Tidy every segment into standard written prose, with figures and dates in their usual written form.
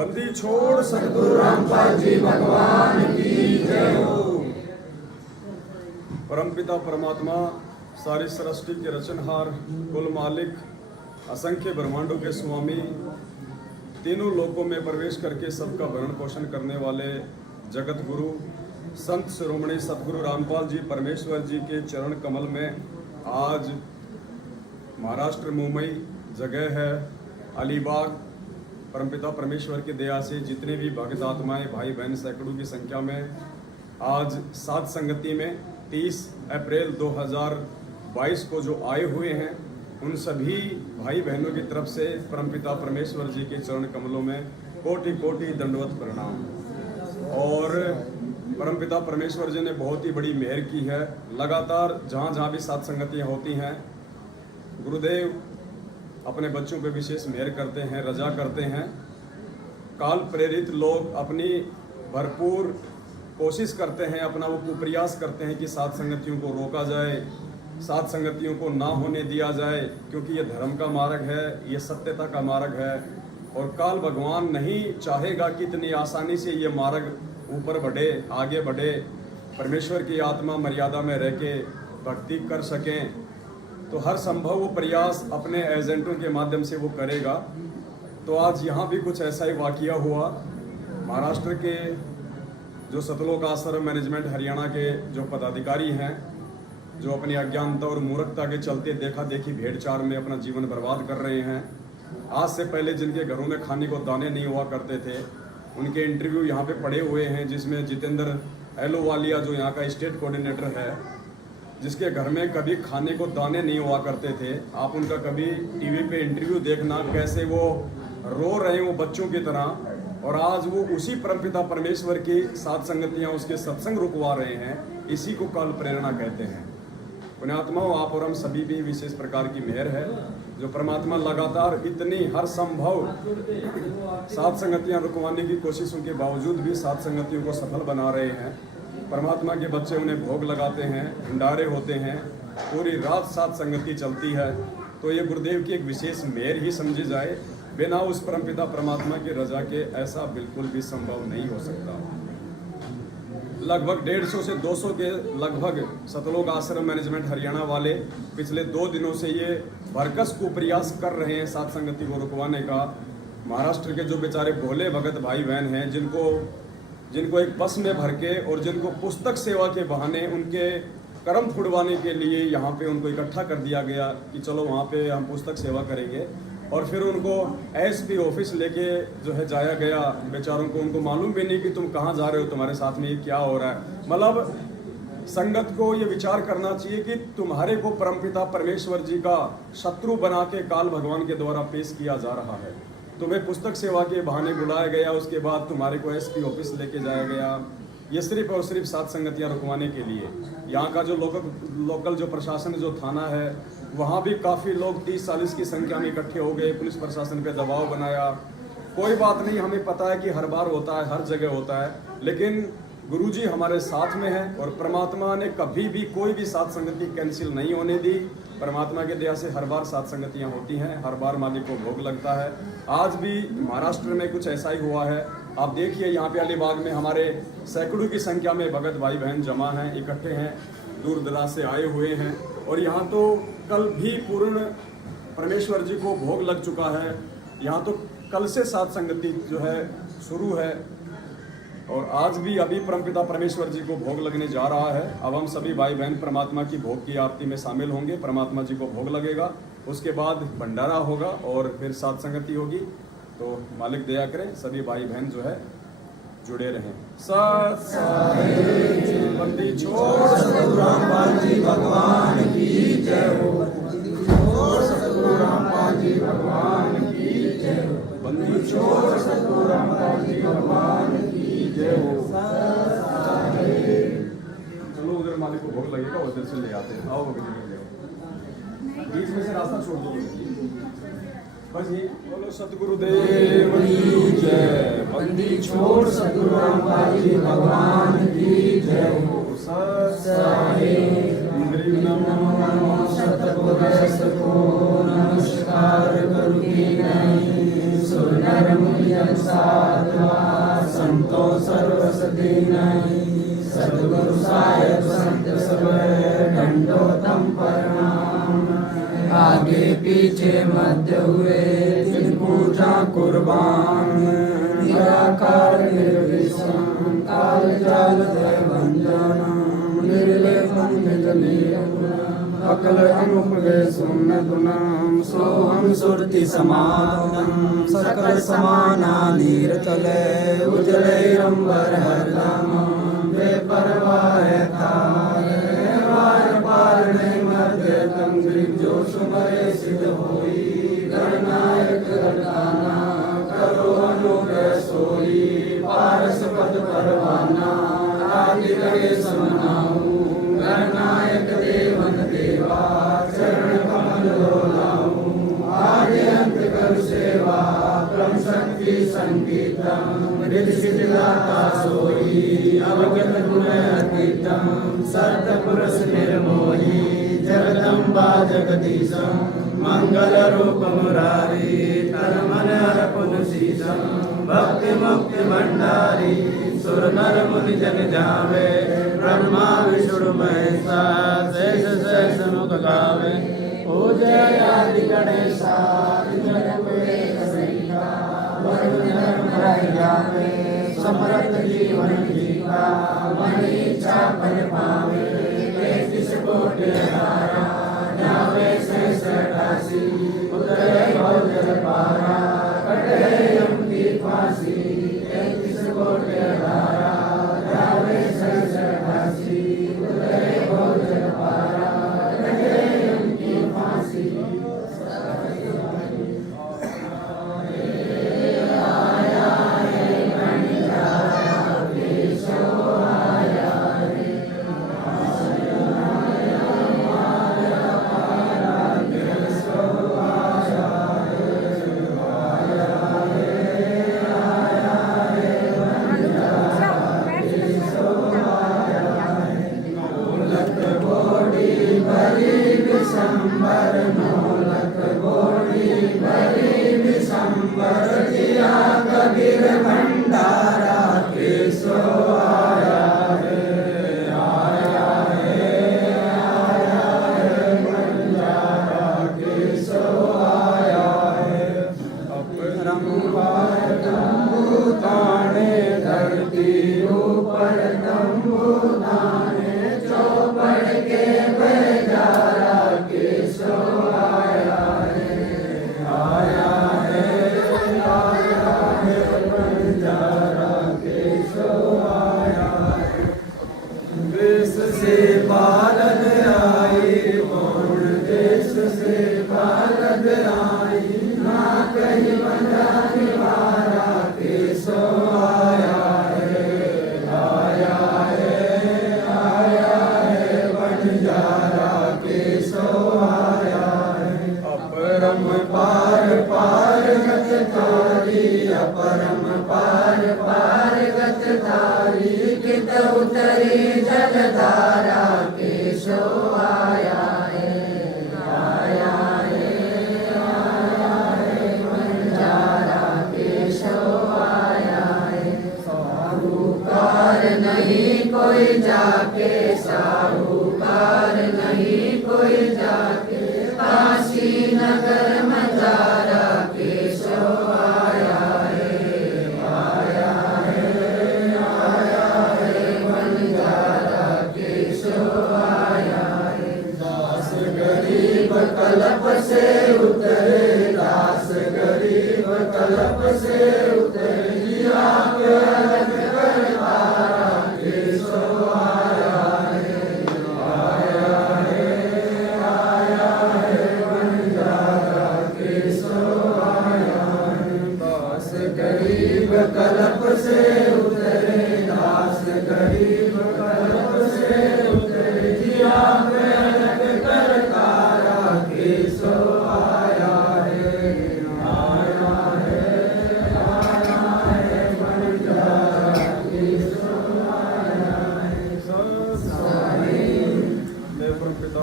बंदी छोड़ सतगुरु रामपाल जी भगवान की जय हो। परमपिता परमात्मा सारी सृष्टि के रचनहार, कुल मालिक, असंख्य ब्रह्मांडों के स्वामी, तीनों लोकों में प्रवेश करके सबका भरण पोषण करने वाले जगत गुरु संत शिरोमणि सतगुरु रामपाल जी परमेश्वर जी के चरण कमल में आज महाराष्ट्र मुंबई जगह है अलीबाग। परमपिता परमेश्वर की दया से जितने भी भक्त आत्माएं भाई बहन सैकड़ों की संख्या में आज सात संगति में 30 अप्रैल 2022 को जो आए हुए हैं, उन सभी भाई बहनों की तरफ से परमपिता परमेश्वर जी के चरण कमलों में कोटि कोटि दंडवत प्रणाम। और परमपिता परमेश्वर जी ने बहुत ही बड़ी मेहर की है। लगातार जहाँ जहाँ भी सात संगतियाँ होती हैं, गुरुदेव अपने बच्चों पे विशेष मेहर करते हैं, रजा करते हैं। काल प्रेरित लोग अपनी भरपूर कोशिश करते हैं, अपना वो कुप्रयास करते हैं कि सात संगतियों को रोका जाए, सात संगतियों को ना होने दिया जाए, क्योंकि ये धर्म का मार्ग है, ये सत्यता का मार्ग है। और काल भगवान नहीं चाहेगा कि इतनी आसानी से ये मार्ग ऊपर बढ़े, आगे बढ़े, परमेश्वर की आत्मा मर्यादा में रह के भक्ति कर सकें। तो हर संभव वो प्रयास अपने एजेंटों के माध्यम से वो करेगा। तो आज यहाँ भी कुछ ऐसा ही वाकया हुआ। महाराष्ट्र के जो सतलोक आश्रम मैनेजमेंट हरियाणा के जो पदाधिकारी हैं, जो अपनी अज्ञानता और मूर्खता के चलते देखा देखी भेड़चाल में अपना जीवन बर्बाद कर रहे हैं। आज से पहले जिनके घरों में खाने को दाने नहीं हुआ करते थे, उनके इंटरव्यू यहाँ पे पड़े हुए हैं, जिसमें जितेंद्र एलोवालिया जो यहाँ का स्टेट कोऑर्डिनेटर है, जिसके घर में कभी खाने को दाने नहीं हुआ करते थे। आप उनका कभी टीवी पे इंटरव्यू देखना, कैसे वो रो रहे हैं वो बच्चों की तरह। और आज वो उसी परमपिता परमेश्वर की सात संगतियाँ उसके सत्संग रुकवा रहे हैं। इसी को काल प्रेरणा कहते हैं। पुण्यात्माओं, आप और हम सभी भी विशेष प्रकार की मेहर है, जो परमात्मा लगातार इतनी हर संभव सात संगतियाँ रुकवाने की कोशिशों के बावजूद भी सात संगतियों को सफल बना रहे हैं। परमात्मा के बच्चे उन्हें भोग लगाते हैं, भंडारे होते हैं, पूरी रात सात संगति चलती है। तो ये गुरुदेव की एक विशेष मेहर ही समझी जाए। बिना उस परमपिता परमात्मा की रजा के ऐसा बिल्कुल भी संभव नहीं हो सकता। लगभग 150 से 200 के लगभग सतलोक आश्रम मैनेजमेंट हरियाणा वाले पिछले 2 दिनों से ये भरकस को प्रयास कर रहे हैं सात संगति को रुकवाने का। महाराष्ट्र के जो बेचारे भोले भगत भाई बहन हैं, जिनको एक बस में भर के और जिनको पुस्तक सेवा के बहाने उनके कर्म फुड़वाने के लिए यहाँ पे उनको इकट्ठा कर दिया गया कि चलो वहाँ पे हम पुस्तक सेवा करेंगे। और फिर उनको एसपी ऑफिस लेके जो है जाया गया। बेचारों को उनको मालूम भी नहीं कि तुम कहाँ जा रहे हो, तुम्हारे साथ में ये क्या हो रहा है। मतलब संगत को ये विचार करना चाहिए कि तुम्हारे को परमपिता परमेश्वर जी का शत्रु बना के काल भगवान के द्वारा पेश किया जा रहा है। तुम्हें पुस्तक सेवा के बहाने बुलाया गया, उसके बाद तुम्हारे को एसपी ऑफिस लेके जाया गया, ये सिर्फ और सिर्फ सात संगतियां रुकवाने के लिए। यहाँ का जो लोकल जो प्रशासन जो थाना है, वहाँ भी काफ़ी लोग 30-40 की संख्या में इकट्ठे हो गए। पुलिस प्रशासन पे दबाव बनाया। कोई बात नहीं, हमें पता है कि हर बार होता है, हर जगह होता है, लेकिन गुरुजी हमारे साथ में है और परमात्मा ने कभी भी कोई भी सात संगति कैंसिल नहीं होने दी। परमात्मा के दया से हर बार सात संगतियाँ होती हैं, हर बार मालिक को भोग लगता है। आज भी महाराष्ट्र में कुछ ऐसा ही हुआ है। आप देखिए, यहाँ पे अलीबाग में हमारे सैकड़ों की संख्या में भगत भाई बहन जमा हैं, इकट्ठे हैं, दूर दराज से आए हुए हैं। और यहाँ तो कल भी पूर्ण परमेश्वर जी को भोग लग चुका है। यहाँ तो कल से सात संगति जो है शुरू है और आज भी अभी परमपिता परमेश्वर जी को भोग लगने जा रहा है। अब हम सभी भाई बहन परमात्मा की भोग की आरती में शामिल होंगे। परमात्मा जी को भोग लगेगा, उसके बाद भंडारा होगा और फिर सात संगति होगी। तो मालिक दया करें, सभी भाई बहन जो है जुड़े रहें। सत बंदी छोड़ सतगुरु रामपाल जी भगवान की जय हो। सतगुरु रामपाल जी भगवान की जय हो। बंदी छोड़ सतगुरु रामपाल जी भगवान की जय हो। चलो उधर मालिक को भोग लगेगा, उधर से ले आते हैं। आओ बीच में से रास्ता छोड़ दो बस। ये बोलो सतगुरुदेव की जय। बंदी छोड़ सतगुरु रामपाल जी भगवान की जय हो। सतगुरु को नमस्कार करूँ सुर नर मुनि जन साधवा संतो सर्वसती नहीं सद्गुरु साहेब संत सब दंडोतम प्रणाम। आगे पीछे मध्य हुए तिन पूजा कुर्बान निराकार निर्विषम काल जाल वंदना निर्लेपम अकल अनुपगे सुन्न गुणाम सोहम सुरति समानम सकल समाना नीर तले उजले अंबर हरदम बेपरवाह थारे वार पार नहीं मध्य तम ग्रीव जो सुमरे सिद्ध होई गणनायक गणना करो अनुग्रह सोई पारस पद परवाना आदि लगे समनाऊ गणनायक देवन देवा चरण कमल लोलाऊ आदि अंत कर सेवा ब्रह्म शक्ति संगीतम रिद्धि सिद्धि दाता सोई अवगत गुण अतीतम सत पुरुष निर्मोही जगदम्बा जगदीशम मंगल रूप मुरारी तन मन अर्पण शीशम भक्ति मुक्ति भंडारी सुर नर मुनि जन जावे ब्रह्मा विष्णु महेशा शेष शेष मुख गावे पूजय आदि गणेशा जावे समरथ जीवन जीवा मन इच्छा फल पावे 33 कोटि धारा जावे शेष 88 उतरे भवजल पारा कटे यम की फांसी 33 कोटि धारा जावे शेष 88 उतरे भवजल पारा कटे यम की फांसी।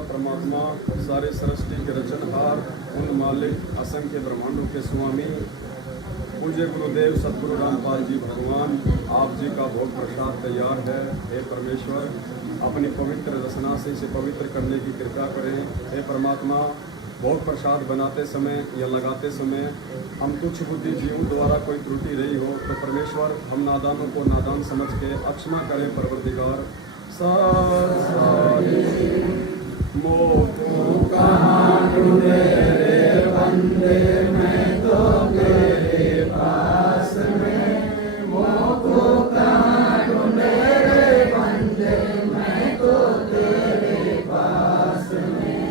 परमात्मा सारे सृष्टि के रचनहार उन मालिक असंख्य ब्रह्मांडों के स्वामी पूज्य गुरुदेव सतगुरु रामपाल जी भगवान आप जी का भोग प्रसाद तैयार है। हे परमेश्वर, अपनी पवित्र रचना से इसे पवित्र करने की कृपा करें। हे परमात्मा, भोग प्रसाद बनाते समय या लगाते समय हम तुच्छ बुद्धि जीवों द्वारा कोई त्रुटि रही हो तो परमेश्वर हम नादानों को नादान समझ के अक्षमा करें। परवरदिगार मोह कहाँ ढूंढे रे बंदे, मैं तो तेरे पास में। मोह को कहाँ ढूंढे रे बंदे, मैं तो तेरे पास में।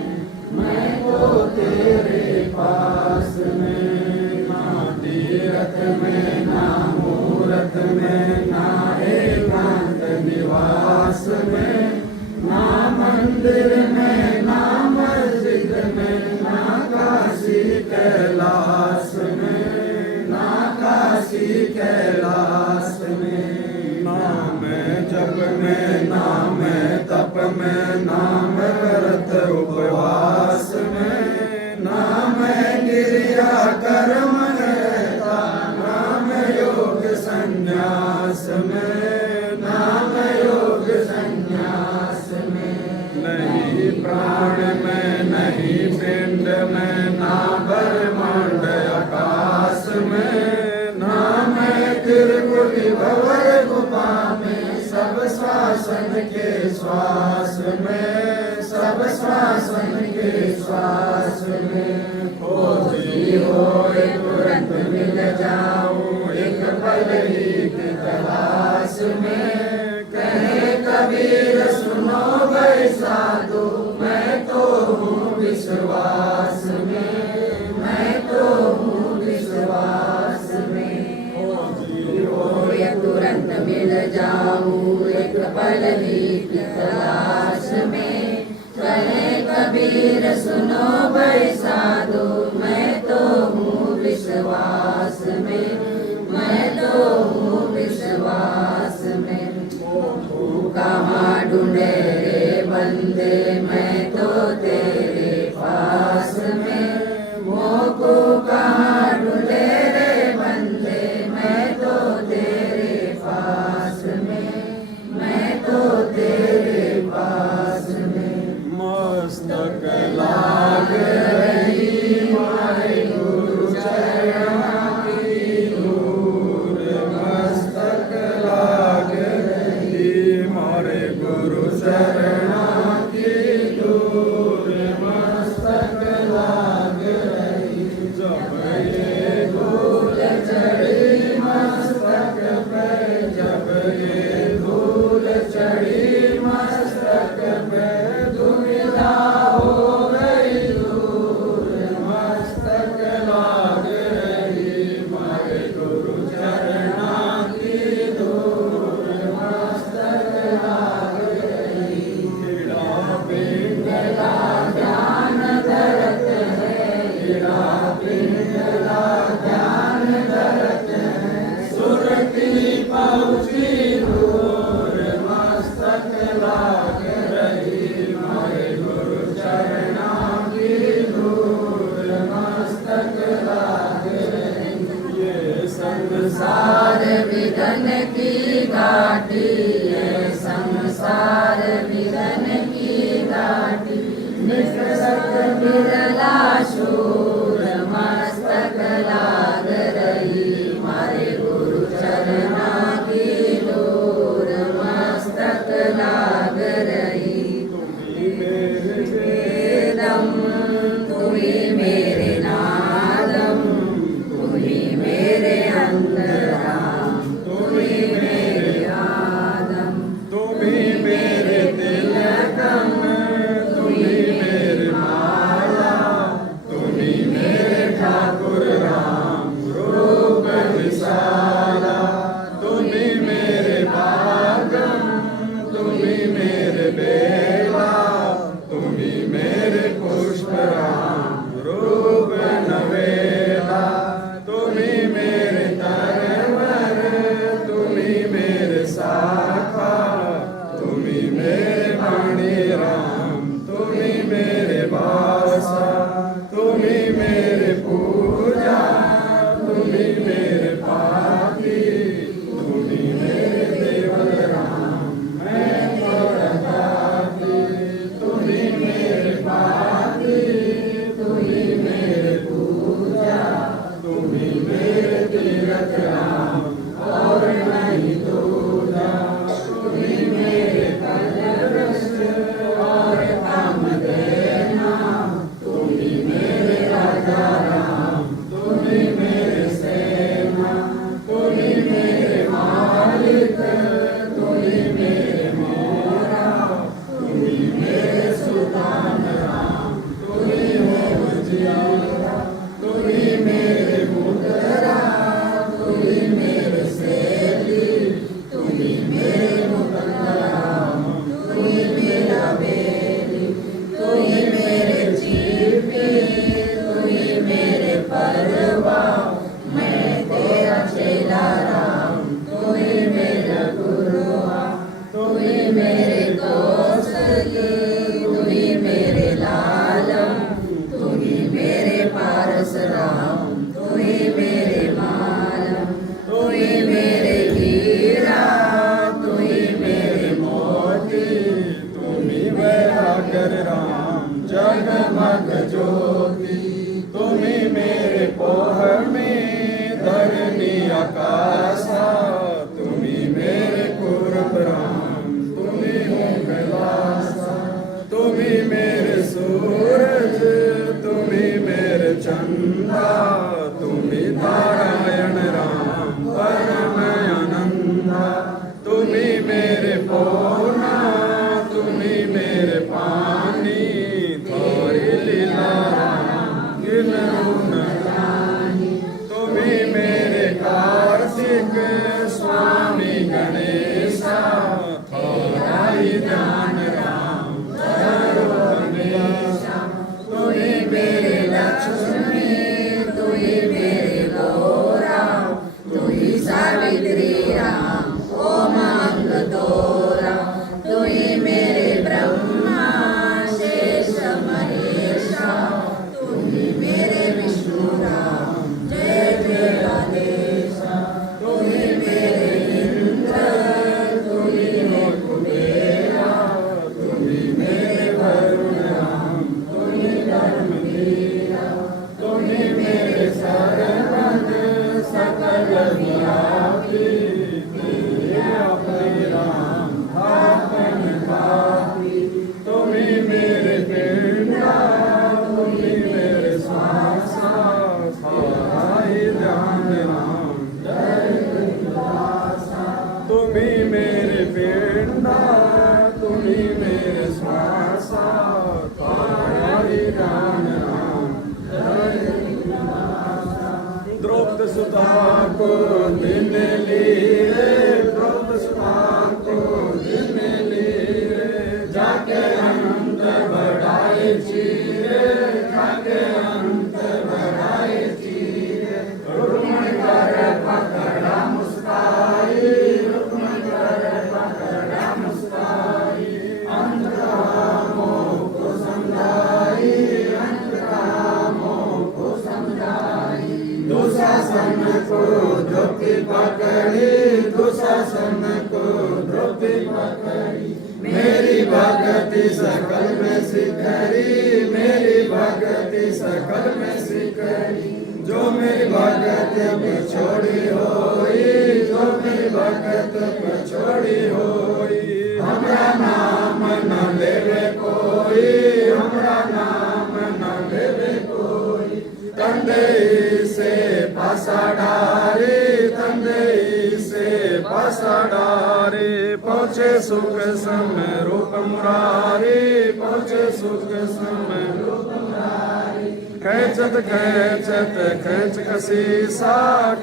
मैं तो तेरे पास में। ना तीरथ में ना मूरत में, ना एकांत निवास में, ना मंदिर में ना मस्जिद में, ना काशी कैलाश में, ना काशी कैलाश में। ना मैं जप में ना मैं तप में, ना मैं व्रत उपवास में, ना मैं क्रिया कर्म रहता, ना मैं योग संन्यास में, ना मैं योग संन्यास में। नहीं प्राण में नहीं पिंड में, ना ब्रह्मांड आकाश में, ना मैं त्रिकुटी भंवर गुफा में, सब श्वासन के श्वास में, सब श्वासन के श्वास में। खोजी हो तुरंत मिल जाऊं, एक पल ही की तलाश में। कहे कबीर सुनो भाई साधु, मैं तो हूँ विश्वास में, मैं तो हूँ विश्वास में। हो या तुरंत मिल जाऊँ, एक पल ही की तलाश में। कहे कबीर सुनो भाई साधु, मैं तो हूँ विश्वास में, मैं तो हूँ विश्वास में। कहाँ ढूंढे रे बंदे, मैं तो तेरे पास में। मोह को कहाँ ढूंढे रे बंदे, मैं तो तेरे पास में, मैं तो तेरे पास में। मस्तक लाग रही मारे गुरु चरणों की धूल, मस्तक लाग रही मारे गुरु चरणों की धूल, मस्तक लाग रही। जब ये धूल चढ़ी मस्तक पे, जब ये धूल चढ़ी मस्तक पे, दुविधा हो गई दूर, मस्तक लाग रही मारे गुरु चरणों की धूल, मस्तक लाग रही। कीड़ा पिंगला ज्ञान धरत है, कीड़ा पिंगला ज्ञान धरत है, सुरती पहुँची दूर, मस्तक लाग रही मारे गुरु चरणों की धूल, मस्तक लाग रही। ये संसार विघन की घाटी, ये संसार विघन की घाटी, निकसत बिरला शूर, मस्तक लाग रही मारे गुरु चरणों की धूल, मस्तक लाग रही। तुम्ही मेरे वेदम, तुम्ही मेरे नादम, तुम्ही मेरे अंतराम, तुम्ही मेरे आदम, तुम्ही मेरे तिलकम, तुम्ही मेरे माला, तुम्ही मेरे ठाकुर राम रूप विशाला। तुम्ही मेरे भागम, तुम्ही मेरे बेला, तुम्ही मेरे पुष्प राम रूप नवेला। तुम्ही मेरे तर आकाशा तुम्ही मेरे पूर्व राम तुम्ही हो कैलासा तुम्ही मेरे सूरज तुम्ही मेरे चंदा तुम्ही नारायण राम परम आनंदा तुम्ही मेरे पौना तुम्ही मेरे पानी थारी लीला राम गिनऊ न जानी तुम्ही मेरे कार्तिक स्वामी गणेशा थारा ही ध्यान राम करो हमेशा तुम्ही मेरे लक्ष्मी तुम्ही मेरे गौरा तुम्ही सावित्री राम ओम अंग तोरा तुम्ही मेरे ब्रह्मा शेष महेशा तुम्ही मेरे विष्णु राम जय जय आदेशा तुम्ही मेरे इंद्र तुम्ही हो कुबेरा तुम्ही मेरे वरुण राम तुम्ही धर्मवीरा तुम्ही मेरे सरवन सकल व्यापी तेरे अपने राम आपन पापी तुम्ही मेरे पिंडा तुम्ही मेरे श्वासा सारा ही ध्यान राम जय दासा तुम्ही मेरे पिंडा तुम्ही मेरे श्वासा सारा ही ध्यान राम जय दासा द्रौपद सुता को दिन लीरे द्रौपद सुता को दिन लीरे जाके अनंत बढ़ाए चीरे जाके अनंत बढ़ाए चीरे रुक्मण कर पकड़ा मुस्काई रुक्मण कर पकड़ा मुस्काई अंतरामों को समझाई अंतरामों को समझाई दुशासन को द्रौपदी पकड़ी दुशासन को द्रौपदी पकड़ी मेरी भक्ति सकल में सिकरी मेरी भक्ति सकल में सिकरी जो मेरी भक्ति पे छोड़ी होई जो मेरी भक्ति पे छोड़ी होई हमरा नाम न लेवे कोई हमरा नाम न लेवे कोई तंदई से पासा डारे तंदई से पासा डारे पहुँचे सुख समय रूप मुरारी पहुँचे सुख समय रूप मुरारी खेचत खेचत खेच कसीसा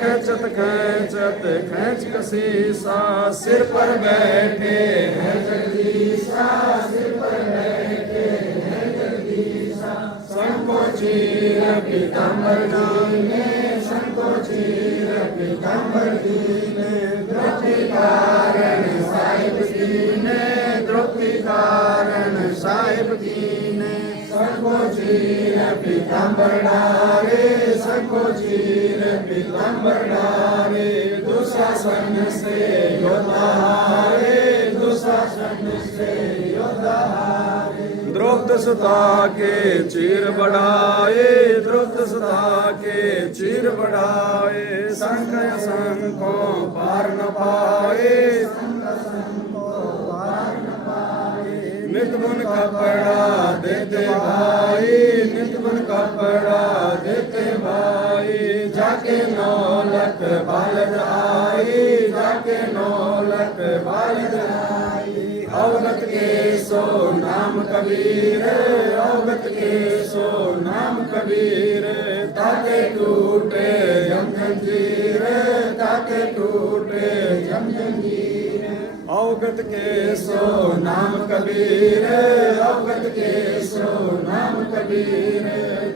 खेचत खेचत खेच कसीसा सिर पर बैठे हैं जगदीशा सिर पर बैठे हैं जगदीशा संकोचीर पीताम्बर दीने संकोचीर पीताम्बर दीने द्रौपदी कारण साहिब दीने द्रौपदी कारण साहिब दीने संकोचीर पीताम्बर डारे संकोचीर पीताम्बर डारे दुशासन से योद्धा हारे दुशासन से योद्धा हारे द्रौपद सुता के चीर बढ़ाए द्रौपद सुता के चीर बढ़ाए शंख शंखों पार न पाए नित बन कपड़ा देते भाई नित बन कपड़ा देते भाई जाके नौलख बालद आई जाके नौलख बालद आई अवगत के सो नाम कबीर अवगत के सो नाम कबीर ताके टूटे यम जंजीर ताके टूटे यम जंजीर अवगत के सो नाम कबीर अवगत के सो नाम कबीर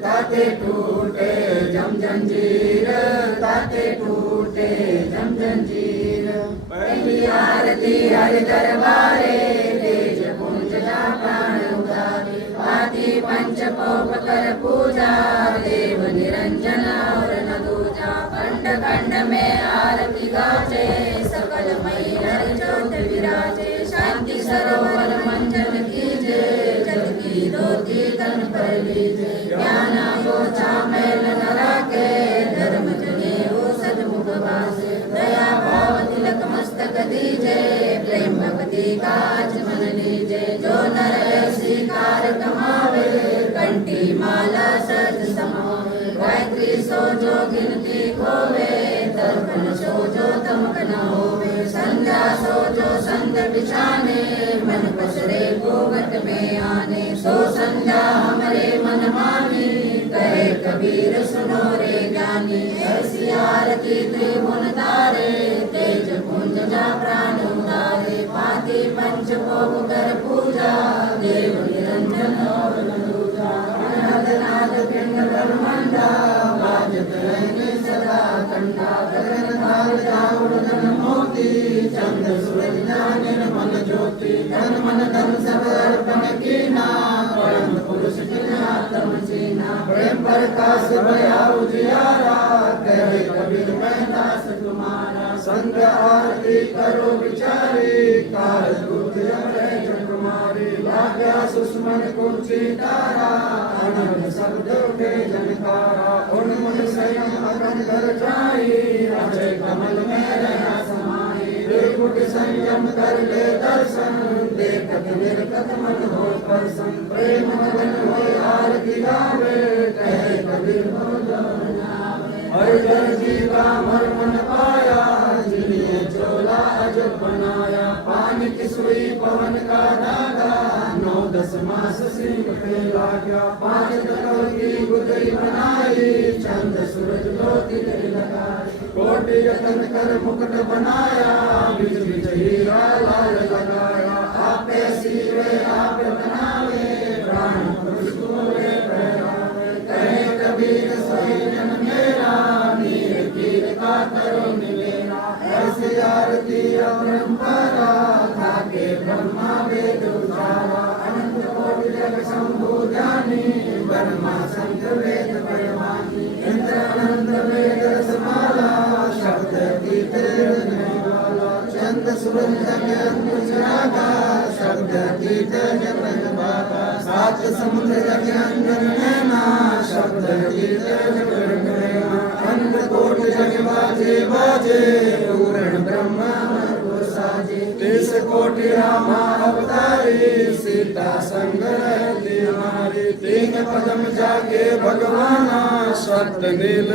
ताके टूटे जम जंजीर ताके टूटे जम जंजीर पहली आरती हरि दरबारे तेज पुंज जा प्राण उदारे आदि पंच पोप कर पूजा देव निरंजन और न दूजा खंड खंड में आरती गाजे सकल मई हर ज्योत विराजे शांति सरोवर मंजन कीजे जल की धोती तन पर लीजे ज्ञान गोचा मैल न राखे धर्म जने हो सदमुख वासे दीजे, प्रेम भक्ति काज मन लीजे। जो नर स्वीकार कमावे, कंठी माला सज समावे। गायत्री सो जो गिनती खोवे, दर्पण सो जो तमक न होवे। संध्या सो जो संग बिछाने, मन पसरे गोगट में आने। सो संध्या हमरे मन मानी, कहे कबीर सुनो रे ज्ञानी। ऐसी आरती त्रिभुवन तारे, तेज पुंज जा प्राण उतारे। पाती पंच भोग कर पूजा, देव निरंजन और दूजा। अनाद नाद पिंड ब्रह्मांडा, बाजत रहने सदा कंडा। गगन तार जाऊड़ धन मोती, चंद्र सूरज जाने मन ज्योति। तन मन धन सब अर्पण कीना, परम पुरुष जिन आत्म चीना। प्रेम प्रकाश भया उजियारा, कहे कबीर मैं दास तुम्हारा। संग आरती करो विचारी, काल दूत अमृत कुमारी। लाग्या सुषमन कुंची तारा, अनंत शब्द के जनकारा। उन मुन संयम अगन कर जाई, अजय कमल में रहना समाई। त्रिकुट संयम कर ले दर्शन, देखत निर्कत मन हो प्रसन्न। प्रेम मगन होय आरती गावे, कहे कबीर हो जो नावे। हर जन जीवा मर मन पाया, जिन्हें चोला अजब बनाया। पानी की सुई पवन का धागा, 9-10 मास सिंह पे लाग्या। 5 तत्व की गुदरी बनाई, चंद सूरज ज्योति लगाई। कोटि यतन कर मुकुट बनाया, बीच बीच हीरा लाल लगाया। आपे सीवे आप बनावे, प्राण पुरुष तुम्हारे पहरावे। कहे कबीर सोई जन मेरा, नीर कीर का करो निवेरा। ऐसी आरती अपरंपरा, थाके ब्रह्मा वेद उचारा। अनंत कोटि जग शंभु जानी, ब्रह्मा शंकर वेद परवानी। इंद्र अनंत वेद रसमाला, शब्द अतीत नहीं वाला। चंद सूरज जग अंकुश रागा, शब्द अतीत जग बाबा। 7 समुद्र जग अंजन नैना, शब्द अतीत जग नैना। अंत कोटि जग बाजे बाजे, पूर्ण ब्रह्मा को साजे। 30 कोटि रामा अवतारी, सीता संग रहती हमारी। 3 पदम जाके भगवाना, सत्य नील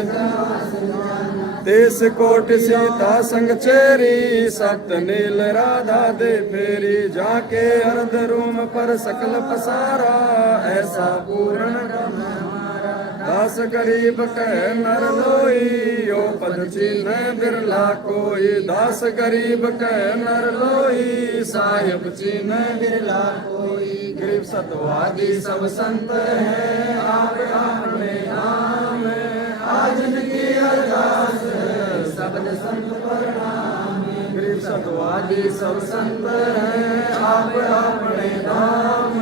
30 कोटि सीता संग चेरी, सत्य नील राधा दे फेरी। जाके अर्ध रूम पर सकल पसारा, ऐसा पूर्ण ब्रह्म हमारा। 10 गरीब कह नर लोई, यो पद चिन्ह बिरला कोई। 10 गरीब कह नर लोई, साहिब चिन्ह बिरला कोई। गरीब सतवादी सब संत है, आप अपने नाम। आज की अरदास सबद संत प्रणाम। गरीब सतवादी सब संत हैं, आप अपने नाम।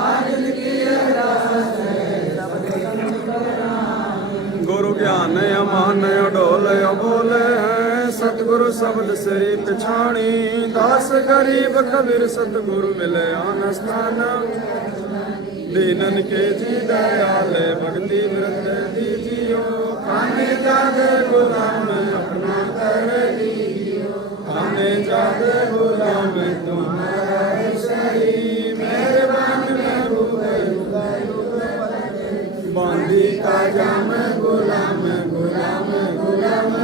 आज की अरदास सबद संत प्रणाम। गुरु ज्ञान अमान डोल बोले हैं, सतगुरु शब्द श्री पिछाणी। 10 गरीब कबीर सतगुरु मिले आन स्थान। दीनन के जी दयाल, भक्ति वृत दीजियो। खाने जादे गुलाम अपना कर दीजियो। खाने जादे गुलाम तुम्हारा सही। मेहरबान महबूब बांधी का जाम, गुलाम गुलाम गुलाम।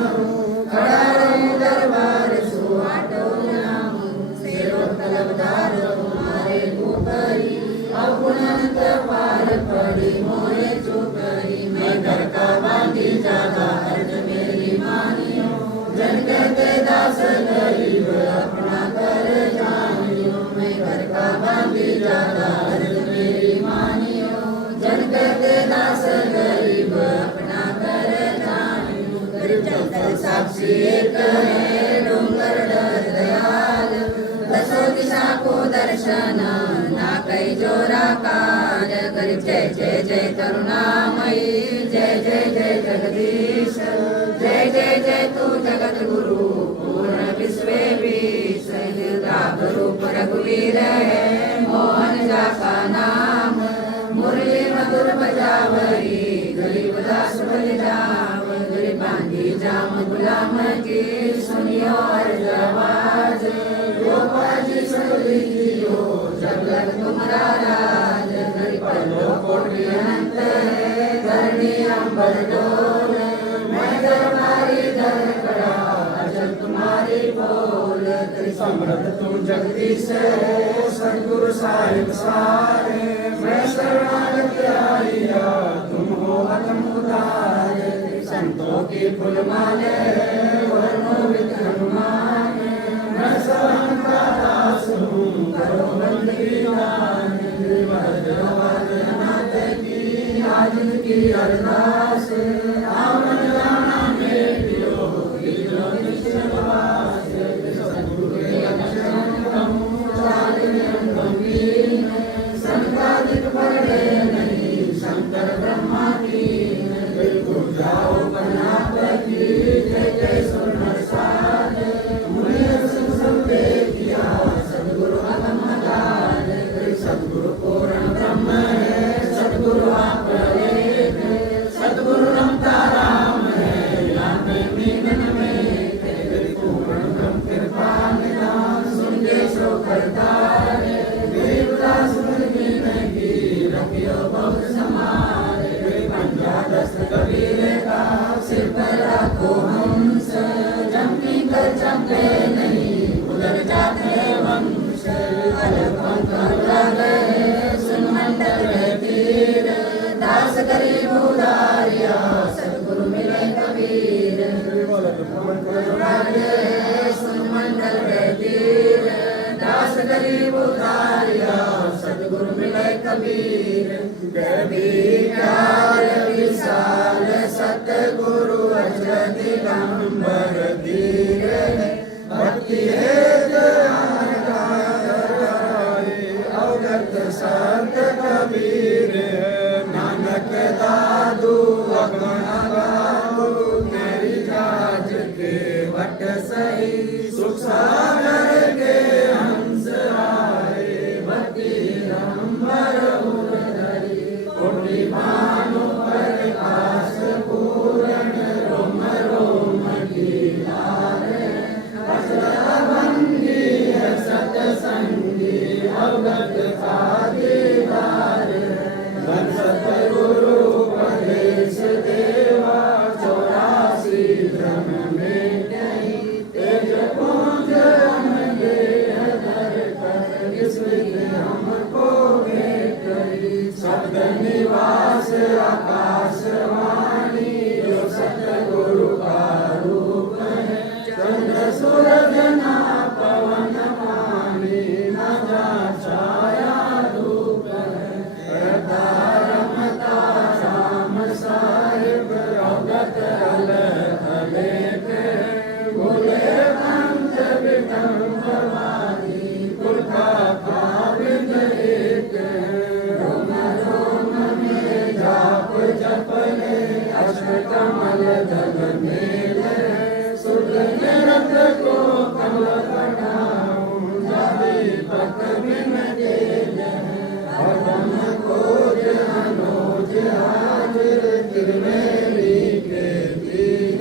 खड़ा रहूं दरबार सुहाटो नाम। सेवक तलबदार तुम्हारे ऊपरी, अपुनंत पार पड़ी मोरे चुकरी। मैं घर का बांधी जागा, अर्ज मेरी मानियो। जन कहते दास गरीब, अपना कर जानियो। मैं घर का बांधी जागा, अर्ज मेरी मानियो। जन कहते दास गरीब, अपना कर जानियो। गरीब जल साक्षी एक है, डूंगर डर दयाल। 10 दिशा को दर्शन, ना कई जोरा काज। गरीब जय जय जय करुणामयी, जय जय जय जगदीश। जय जय जय तू जगत गुरु, पूर्ण विश्व विष। राग रूप रघुवीर है, मोहन जा का नाम। मुरली मधुर बजावरी, गरीब दास बल जाव। गरीब बांधी जाम गुलाम की, सुनियो अर्ज आवाज। अलग तुम्हारा राज, हरि पर लो कोटि अनंत है, धरणी अंबर डोल, मैं दरबारी दर खड़ा, अचल तुम्हारी बोल, समर्थ तुम जगदीश हो, सद्गुरु साहिब सारे, मैं शरणागत आइया, तुम हो अतम उदार, संतों की फूल माले वर्णों विद हनुमान, मैं सहन का दास हूँ, करो बंदगी दान, अनाथ की आज की अरदास, आमन जाना में पियो, गिरो निश्चलवास, सद्गुरु के अक्षर कहूँ, चाल नियम गंभीर, संकादिक पढ़े नहीं, शंकर ब्रह्मा की, बिल्कुल जाओ कन्यापति, जय जय सुर साध, मुनि सिंह संते किया, सद्गुरु अगम अगाध, सद्गुरु पूर्ण ब्रह्म है, सद्गुरु आप एक, सद्गुरु रमता राम है, लाने मीनन में, पूर्ण ब्रह्म कृपा निदान, सुन के सो करतार, देवदास मुनि की, रखियो बहुत समार, पंजादस्त कबीर का, सिर पर रखो हंस, जमनी कर चमके नहीं, उधर जाते वंश, अलग पंख लगे, सुन मंडल में तीर, दास गरीब उदारिया, सद्गुरु मिले कबीर, सुन मंडल में तीर, दास गरीब उदारिया, सद्गुरु मिले कबीर, गर्भिकार विशाल सतगुरु अचल दिगंबर धीर, भक्ति हेत अवगत संत कबीर, नानक दादू अगम गाऊ, तेरी जाज के वट सही, सुख सागर के हंस आए, भक्ति रंबर कोटि भानु प्रकाश पूरण, रोम रोम की लाल, अष्टभंगी सतसंगी, अवगत का दीदार, धन सतगुरु उपदेश देवा, 84 जन्म में तेज पुंज अनगे हर कर, स्मृति हमको भेंट करी, शब्द निवास आकाशवाणी, जो सतगुरु का रूप है, चंद्र सूरज ना पवन मानी, न जा छाया रूप है, रमता श्याम साहिब, अवगत अलग अलेख, भूले पंथ विकंपवादी, कुल का काबिल एक, रोम रोम में जाप जपले, अष्टकमल दल मेले, सुध निरत को कमल बनाऊं, जाति पक बिन तेज, हरदम खोज अनोज हाजिर, त्रिवेणी के तीर,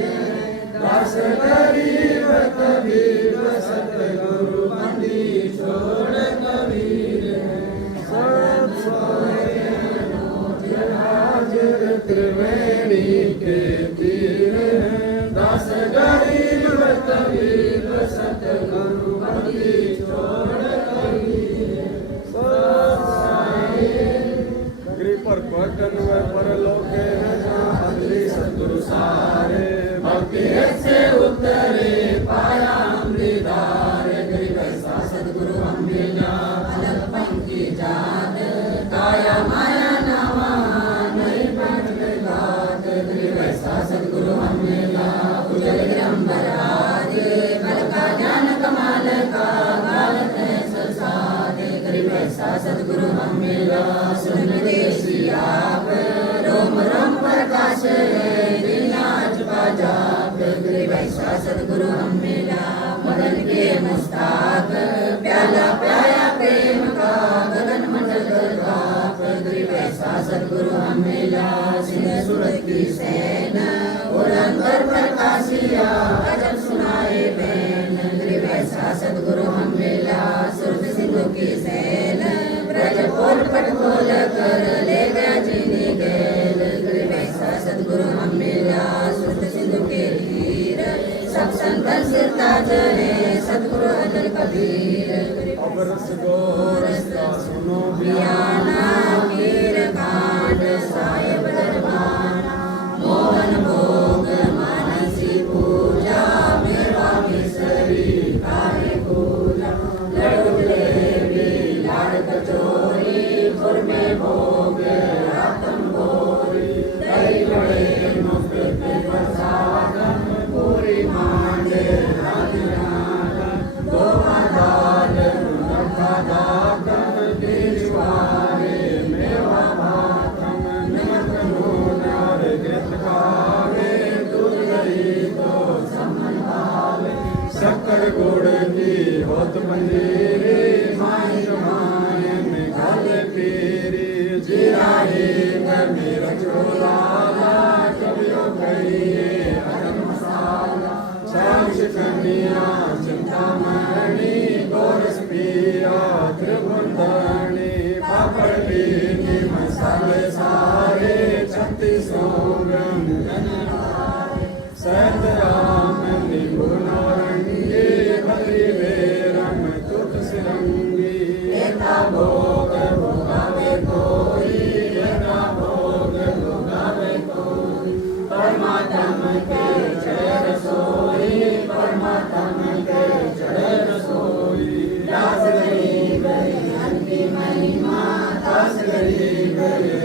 दास गरीब कबीर, सतगुरु बंदी छोड़ कबीर, सब सोए अनोज हाजिर, त्रिवेणी के तीर, दास गरीब कबीर, सतगुरु बंदी छोड़ कबीर, सब साए, गिरि पर कोटन व परलोके, अगली सद्गुरु सारे, भक्ति से उतरे पाया अमृतार, गिरि कैसा सद्गुरु हम मिला, अलग पंक्ति जात, काया माया नामा, नहीं पंच गात, गिरि कैसा सद्गुरु हम मिला, उजल गिरंबर आदि, बल का ज्ञान कमाल का, गालत है संसार, गिरि कैसा सद्गुरु हम मिला, सुन देसी आप, रोम रोम प्रकाश विनाश बाजाप, गिरि वैसा सद्गुरु हम मिला, मदन के मुस्ताक, प्याला प्याया प्रेम का, गगन मंडल गर्भाप, गिरि वैसा सद्गुरु हम मिला, सिंह सुरत की सेन, उड़ंतर प्रकाशिया, अजब सुनाए बैन, गिरि वैसा सद्गुरु हम मिला, सुरत सिंह की सेन, राज है सतगुरु अटल कबीर। अब रस गो रसता सुनो बियाना कीर कांड साहेब दरबार। मोहन भोग मानसी पूजा मेवा केसरी काहे पूजा। लड्डू जलेबी लाड़ कचौरी गुड़ में भोग रातम भोरी। दही बड़े मुफ्त पे प्रसादम पूरी मांड राजनाथ। गोवा दाल नखा दातम बीजवारे मेवा भातम। नमक नूनार गृत खावे दूध दही तो समन भावे। शक्कर गुड़ की होत मंजीरी माई मायन गल पीरी। जीरा हींग मिर्च लाला कबियो कहिए अदम मसाला। छाछ कन्या चिंतामणि गोरस पिया त्रिभुवनी। पापड़ बीनी मसाले सारे 36 व्यंजन हारे। सैत राम नींबू नारंगी बद्री बेरम तुलसी रंगी। एका भोग भोगावे कोई एका भोग भोगावे कोई। परमात्म के जय रसोई परमात्म के जय रसोई। दास गरीब हन की महिमा दास गरीब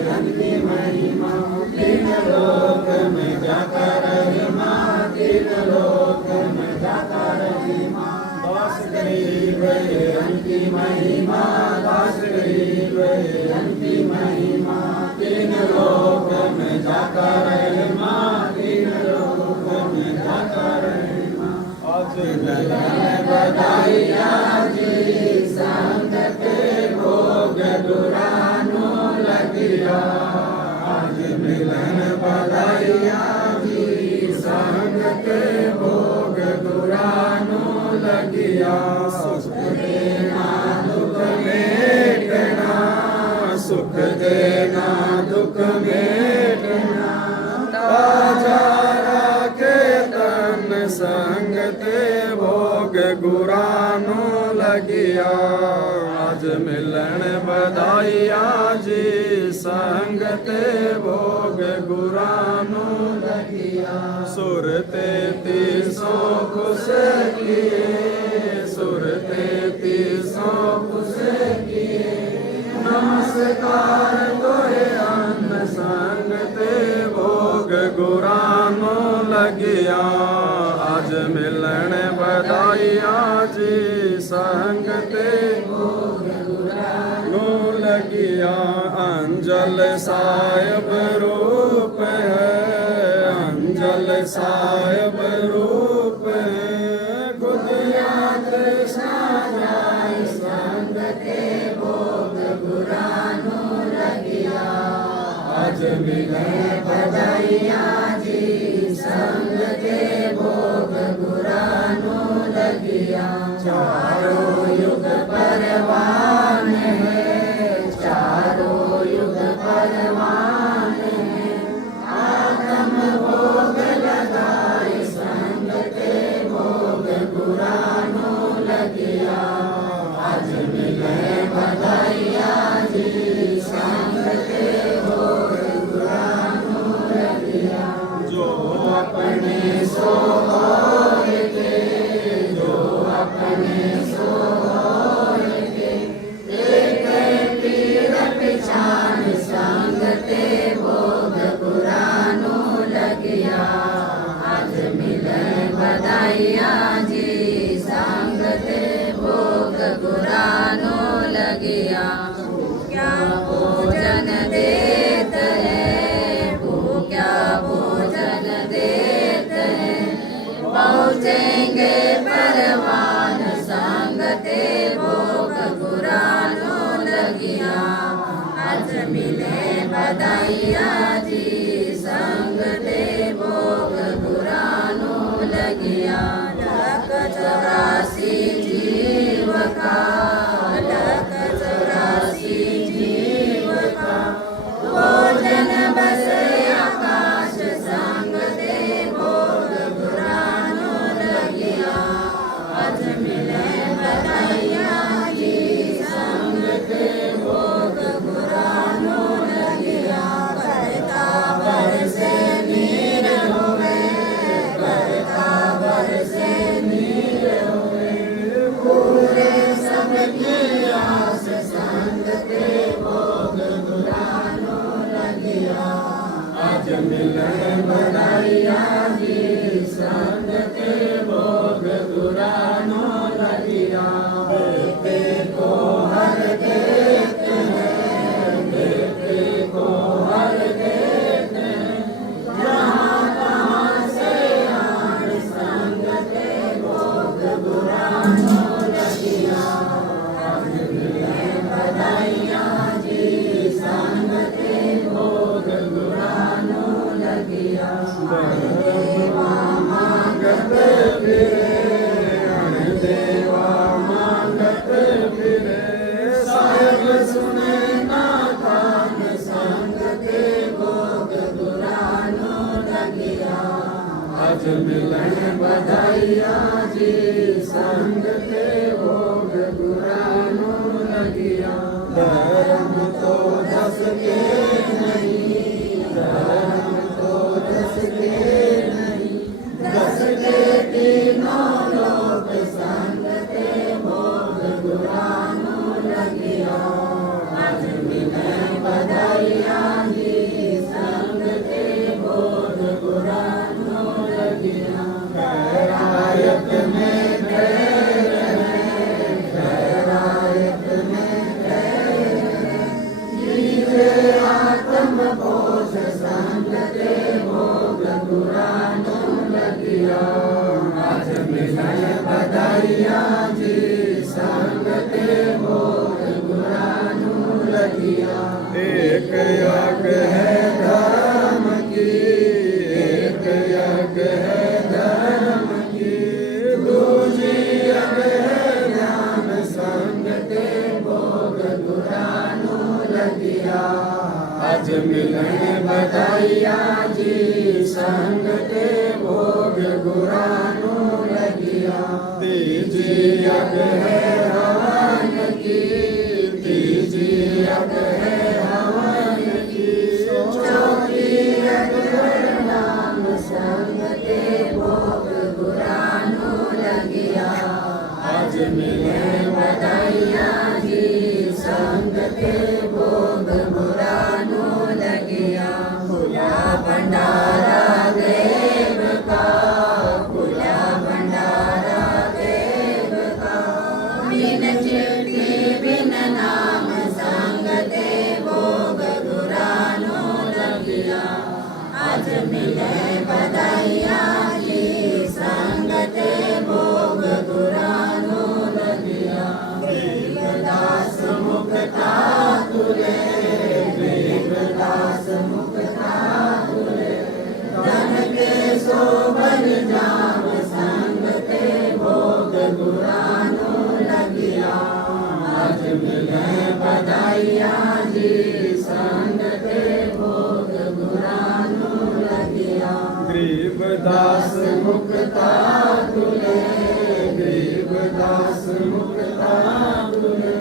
हन की महिमा। तीन लोक में जाता रहीमा तीन लोक में जाता रहीमा। दास गरीब हन की महिमा दास गरीब हन की महिमा। तीन लोक में जाता रहीमा तीन लोक में जाता रहीमा। आज मिलन बधाइया जी संग के भोग दुरानो लगिया। आज मिलन बधाइया जी संग के भोग दुरानो लगिया। सुख देना दुख मेटना सुख देना दुख मेटना। बाजारा के तन संग ते भोग गुरानो लगिया। आज मिलन बधाइया जी संग ते भोग गुरानो लगिया। सुर 33 खुश किए सुर 33 खुश किए। नमस्कार तोहे अन्न संग ते भोग गुरानो लगिया। आज मिलन बधाइया जी संग ते भोग गुरानो लगिया। अंजल साहिब रूप है अंजल साहिब रूप है। गुदिया कृष्णा जाय संग ते भोग गुरानो लगिया। आज मिलन बधाइया जी संग ते भोग गुरानो लगिया। चारों युग परवान है चारों युग परवान है। आत्म भोग लगाए संग ते भोग गुरानो लगिया। आज मिले बधाइया जी संग ते भोग गुरानो लगिया। जो अपने सो और के जो अपने सो और के। एक पीर पिछान संग ते भोग गुरानो लगिया। आज मिले बधाइया जी मिलन बधाइया जी संग ते भोग दुरानो लगिया। बेटे को हर देते हैं, बेटे को हर देते हैं, जहाँ तहाँ से आड़ संग ते भोग दुरानो लगिया। आज मिलन बधाइया जी संग ते भोग दुरानो लगिया। देवा मांगत फिरे, देवा मांगत फिरे, साहेब सुने ना कान संग ते भोग दुरानो लगिया। आज मिलन बधाइया जी संग ते भोग दुरानो लगिया। धर्म तो दस के नहीं, धर्म तो दस के नहीं, दस के तीनों लोक संग ते भोग दुरानो लगिया। आज मिलन बधाइया जी संग ते भोग दुरानो लगिया। खैरायत में खैर है, खैरायत में खैर है, जीवे आत्म बोझ संग ते भोग दुरानो लगिया। आज मिलन बधाइया जी संग ते भोग दुरानो लगिया। एक यज्ञ है धर्म की, एक यज्ञ है धर्म की, दूजी यज्ञ है ज्ञान संग ते भोग दुरानो लगिया। आज मिलन बधाइया जी संग ते भोग दुरानो लगिया। तीजी यज्ञ है हवन की, तीजी यज्ञ है हवन की, चौथी यज्ञ है नाम संग ते भोग दुरानो लगिया। आज मिलन बधाइया जी संग ते भोग दुरानो लगिया। खुला भंडारा देव का, खुला भंडारा देव का, बिन चिट्ठी बिन नाम संग ते भोग दुरानो लगिया। आज मिलन बधाइया जी संग ते भोग दुरानो लगिया। गरीबदास मुक्ता तुले, गरीबदास मुक्ता तुले, धन के शोभन जाम संग ते भोग दुरानो लगिया। आज मिलन बधाइया जी संग ते भोग दुरानो लगिया। गरीबदास मुक्ता तुले, गरीबदास मुक्ता तुले,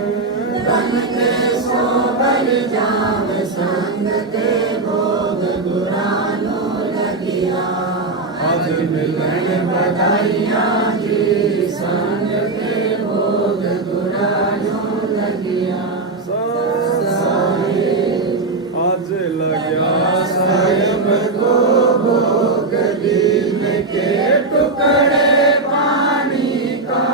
धन के शोभन जाम संग ते भोग दुरानो लगिया। आज मिलन बधाइया जी संग ते भोग दुरानो लगिया। आज लग्या साहेब को भोग दीन के टुकड़े पानी का,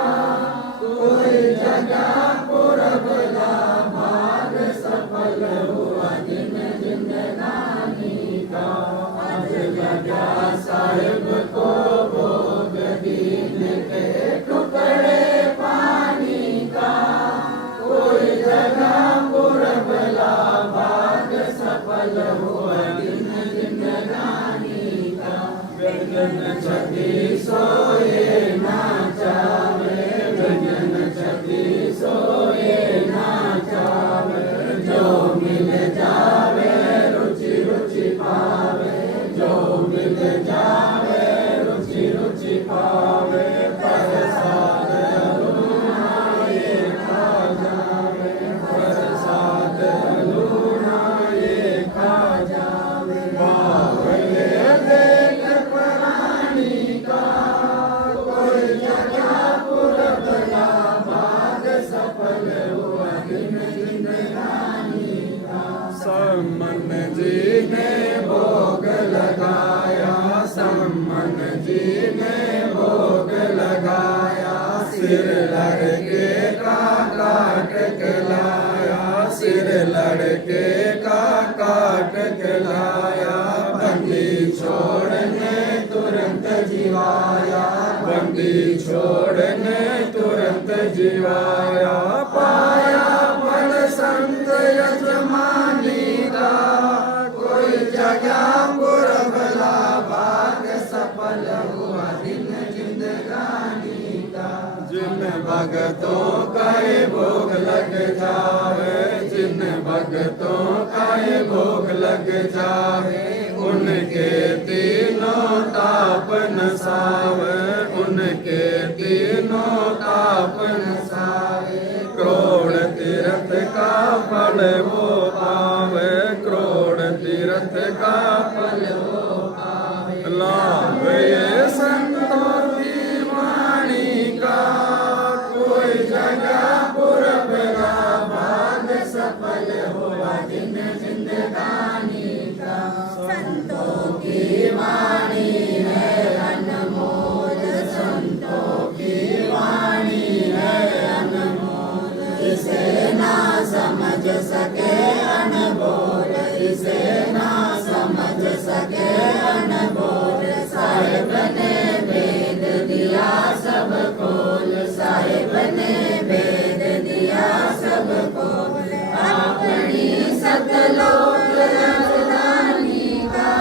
कोई जगह पुरबला भाग सफल हुआ दिन जिंदगानी का। आज लग्या साहेब को भोग दीन सिर लड़के का काट के लाया, सिर लड़के का काट के लाया, बंदी छोड़ने तुरंत जीवाया, बंदी छोड़ने तुरंत जीवाया। पाया फल संत यजमानी का, कोई जगह बुरा भला भाग सफल हुआ दिन जिंदगानी का। जिन भगतों का ये भोग लग जावे, जिन भगतों का ये भोग लग जावे, उनके तीनों ताप नसावे, उनके तीनों ताप नसावे। करोड़ तीर्थ का फल वो पावे, करोड़ तीर्थ का फल वो पावे। लाभ ये संतों की वाणी का, कोई जगह पुरबला भाग सफल हुआ दिन जिंदगानी का। संतों की वाणी है अनमोल, संतों की वाणी है अनमोल, इसे ना समझ सके अनमोल, इसे ना समझ सके अनमोल। साहिब ने वेद दिया सबको, साहिब ने वेद दिया सबको, अपनी सतलोक राजधानी का,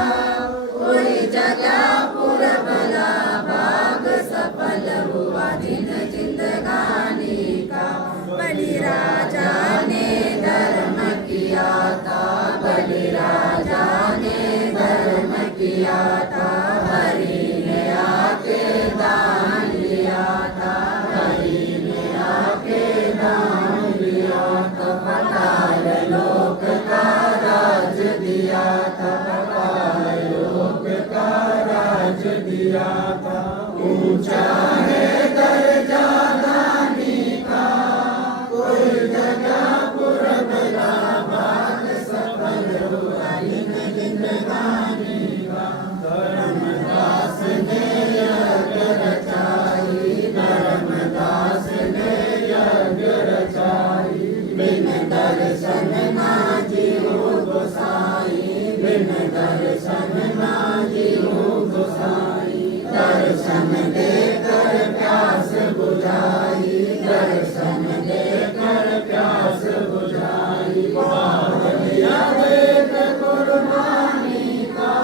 कोई जगह पुरबला भाग सफल हुआ दिन जिंदगानी का। बलि राजा ने धर्म किया था, बलि राजा ने धर्म किया था, हरि ने आके दान लिया था, हरि ने आके दान लिया था। पाताल लोक का राज दिया था, पाताल लोक का राज दिया था। ऊंचा है दर्जा दानी का, कोई जगह पुरबला भाग सफल हुआ दिन जिंदगानी का। धर्मदास ने यज्ञ रचाई, धर्मदास ने यज्ञ रचाई, बिन दर्शन ना जीव गोसाई, बिन दर्शन ना जीव गोसाई। दर्शन देकर प्यास बुझाई, दर्शन देकर प्यास बुझाई। बावलिया देख कुर्बानी का,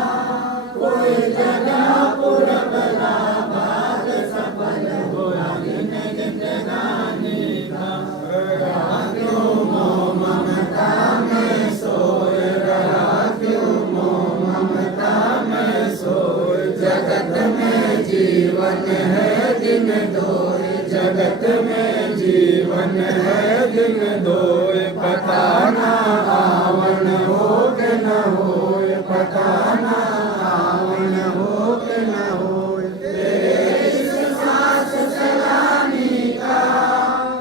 कोई जगह पुरबला भाग सफल हुआ दिन जिंदगानी का। रहा क्यों मोह ममता में सोए, रहा क्यों मोह ममता में सोए। जगत में जीवन है दिन दोए, जगत में जीवन है दिन दोए। पता ना आवन हो के न होए, पता ना आवन हो के न होए। तेरे इस सांस सलामी का,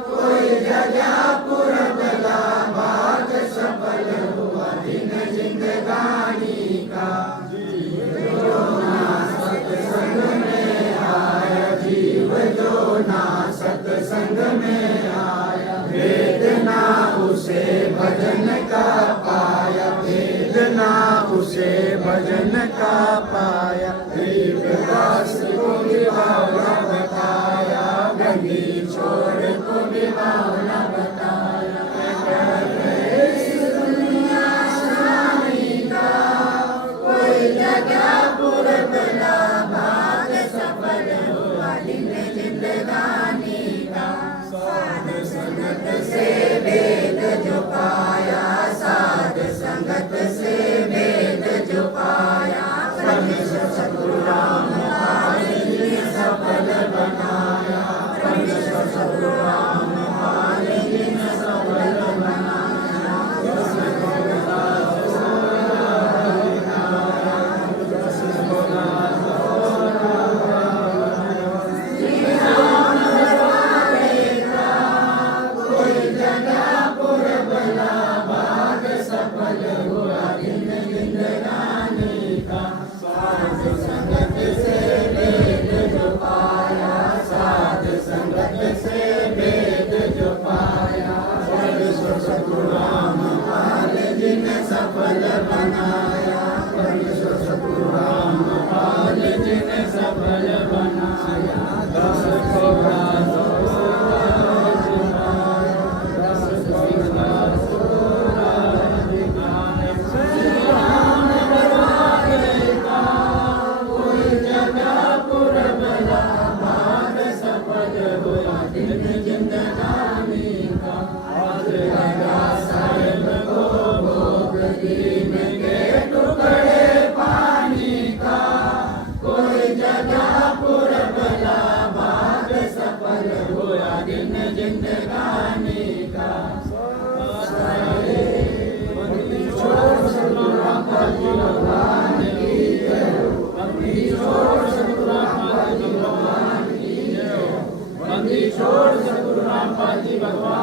कोई जगह पुरबला भाग सफल हुआ दिन जिंदगानी का। जीव जो ना सत्संग में आया, जीव जो ना सत्संग में आया, वेदना उसे भजन का पाया, वेदना उसे भजन का पाया। गरीबदास को विवाह बताया, गंदी छोड़ को विवाह बताया। इस दुनिया स्वामी का, कोई जगह पुरबला भाग सफल हुआ दिन जिंदगानी का। साध संगत से वेद जो पाया, साध संगत से वेद जो पाया, परमेश्वर सद्गुरु राम पाल ने सफल बनाया, परमेश्वर सद्गुरु राम पाल ने सफल बनाया। कोई जगह पुरबला भाग सफल हुआ दिन जिंदगानी का। साध संगत से वेद जो पाया, साध संगत से बनाया, परमेश्वर सतगुरु रामपाल जी ने सफल बनाया। दस घोड़ा सूरज दिखाया, दस घोड़ा सूरज दिखाया। श्री राम दरबारे का कोई जगह पुरबला, भाग सफल हुआ दिन जिंदगानी का। आज लगा साहेब को भोग दीन के टुकड़े पानी का, कोई जगह पुरबला, भाग सफल हुआ दिन जिंदगानी का। बंदी छोड़ सतगुरु रामपाल जी भगवान की जय हो, बंदी छोड़ सतगुरु रामपाल जी भगवान की जय हो, बंदी छोड़ सतगुरु रामपाल जी भगवान